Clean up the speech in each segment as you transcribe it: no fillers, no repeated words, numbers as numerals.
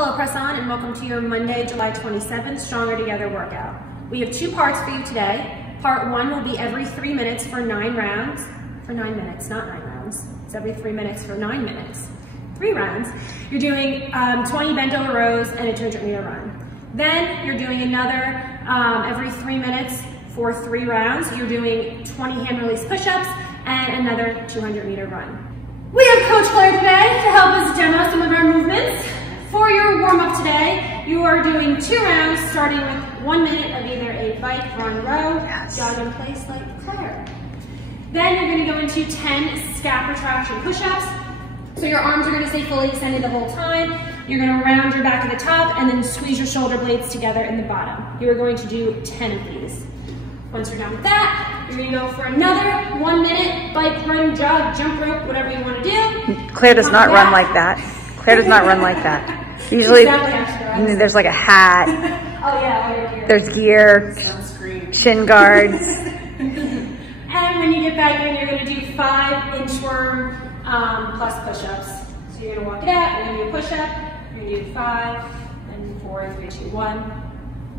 Hello, press on, and welcome to your Monday, July 27th Stronger Together workout. We have two parts for you today. Part one will be every 3 minutes for 9 rounds. For 9 minutes, not 9 rounds. It's every 3 minutes for 9 minutes. 3 rounds. You're doing 20 bent over rows and a 200-meter run. Then you're doing another every 3 minutes for 3 rounds. You're doing 20 hand release push-ups and another 200-meter run. We have Coach Claire today to help us demo some of our movements. For your warm-up today, you are doing 2 rounds, starting with 1 minute of either a bike, run, row, jog in place like Claire. Then you're going to go into 10 Scap retraction push-ups. So your arms are going to stay fully extended the whole time. You're going to round your back at the top and then squeeze your shoulder blades together in the bottom. You are going to do 10 of these. Once you're done with that, you're going to go for another 1 minute bike, run, jog, jump rope, whatever you want to do. Claire does not run like that. Claire does not run like that. Usually there's like a hat, oh yeah, there's gear, shin guards. And when you get back in, you're going to do 5 inchworm plus push-ups. So you're going to walk it out, you're going to do a push-up, you're going to do 5, and 4, 3, 2, 1.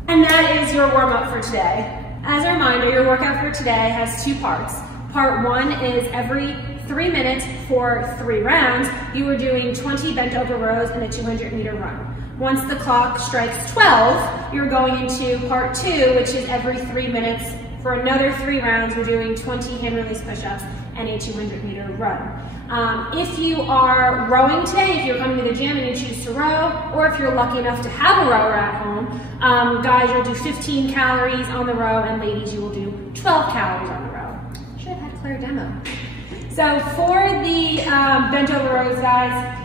And that is your warm-up for today. As a reminder, your workout for today has 2 parts. Part 1 is every 3 minutes for 3 rounds. You are doing 20 bent over rows and a 200-meter run. Once the clock strikes 12, you're going into part 2, which is every 3 minutes for another 3 rounds. We're doing 20 hand release push-ups and a 200-meter run. If you are rowing today, if you're coming to the gym and you choose to row, or if you're lucky enough to have a rower at home, guys, you'll do 15 calories on the row, and ladies, you will do 12 calories on the row. Should have had Claire demo. So for the bent over rows, guys,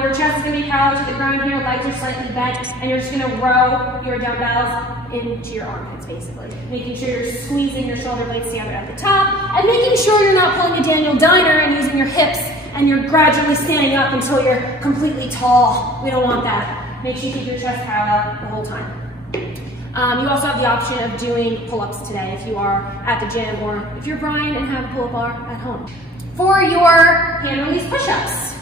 your chest is going to be parallel to the ground here, legs are slightly bent, and you're just going to row your dumbbells into your armpits, basically. Making sure you're squeezing your shoulder blades together at the top, and making sure you're not pulling a Daniel Diner and using your hips, and you're gradually standing up until you're completely tall. We don't want that. Make sure you keep your chest parallel the whole time. You also have the option of doing pull-ups today if you are at the gym, or if you're Brian and have a pull-up bar at home. For your hand release push-ups,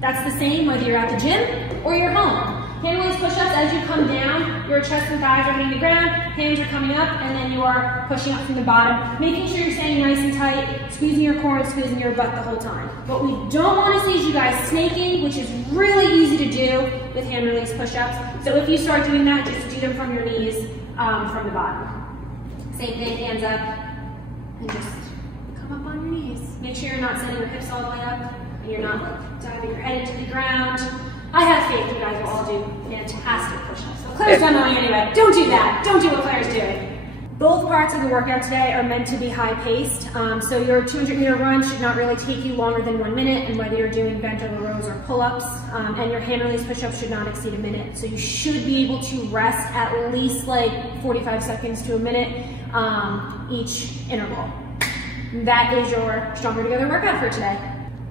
that's the same whether you're at the gym or you're home. Hand release push-ups, as you come down, your chest and thighs are hitting the ground, hands are coming up, and then you are pushing up from the bottom, making sure you're staying nice and tight, squeezing your core and squeezing your butt the whole time. What we don't want to see is you guys snaking, which is really easy to do with hand release push-ups. So if you start doing that, just do them from your knees, from the bottom. Same thing, hands up, and just come up on your knees. Make sure you're not sending your hips all the way up, and you're not like diving your head into the ground. I have faith you guys will all do fantastic push-ups. So Claire's demoing anyway. Don't do that. Don't do what Claire's doing. Both parts of the workout today are meant to be high-paced. So your 200-meter run should not really take you longer than 1 minute, and whether you're doing bent over rows or pull-ups, and your hand release push-ups should not exceed 1 minute. So you should be able to rest at least like 45 seconds to 1 minute each interval. That is your Stronger Together workout for today.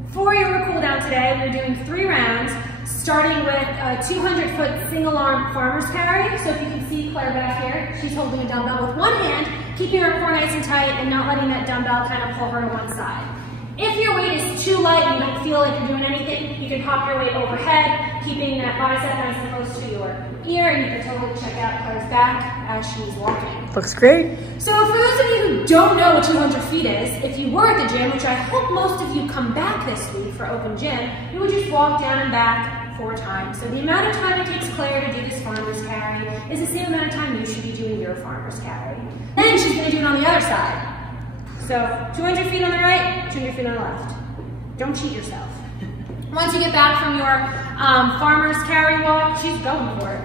For your cool down today, we're doing 3 rounds, starting with a 200-foot single-arm farmer's carry. So if you can see Claire back here, she's holding a dumbbell with one hand, keeping her core nice and tight and not letting that dumbbell kind of pull her to one side. If your weight is too light and you don't feel like you're doing anything, you can pop your weight overhead, keeping that bicep nice and close to your ear, and you can totally check out Claire's back as she's walking. Looks great. So for those of you who don't know what 200 feet is, if you were at the gym, which I hope most of you come back this week for open gym, you would just walk down and back 4 times. So the amount of time it takes Claire to do this farmer's carry is the same amount of time you should be doing your farmer's carry. Then she's going to do it on the other side. So 200 feet on the right, 200 feet on the left. Don't cheat yourself. Once you get back from your farmer's carry walk, she's going for it.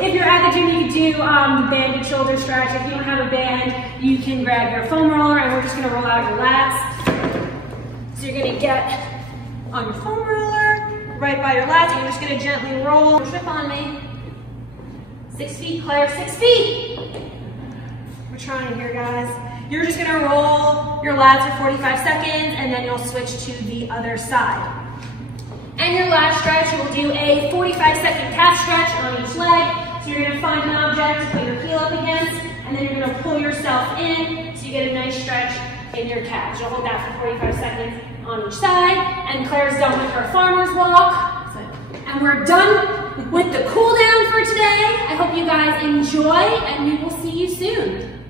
If you're at the gym, you can do the banded shoulder stretch. If you don't have a band, you can grab your foam roller, and we're just going to roll out your lats. So you're going to get on your foam roller, right by your lats, and you're just going to gently roll. Trip on me. 6 feet, Claire, 6 feet. We're trying here, guys. You're just going to roll your lats for 45 seconds, and then you'll switch to the other side. And your last stretch, you'll do a 45-second calf stretch on each leg. So you're going to find an object to put your heel up against, and then you're going to pull yourself in so you get a nice stretch in your calves. You'll hold that for 45 seconds on each side. And Claire's done with her farmer's walk. So And we're done with the cool down for today. I hope you guys enjoy, and we will see you soon.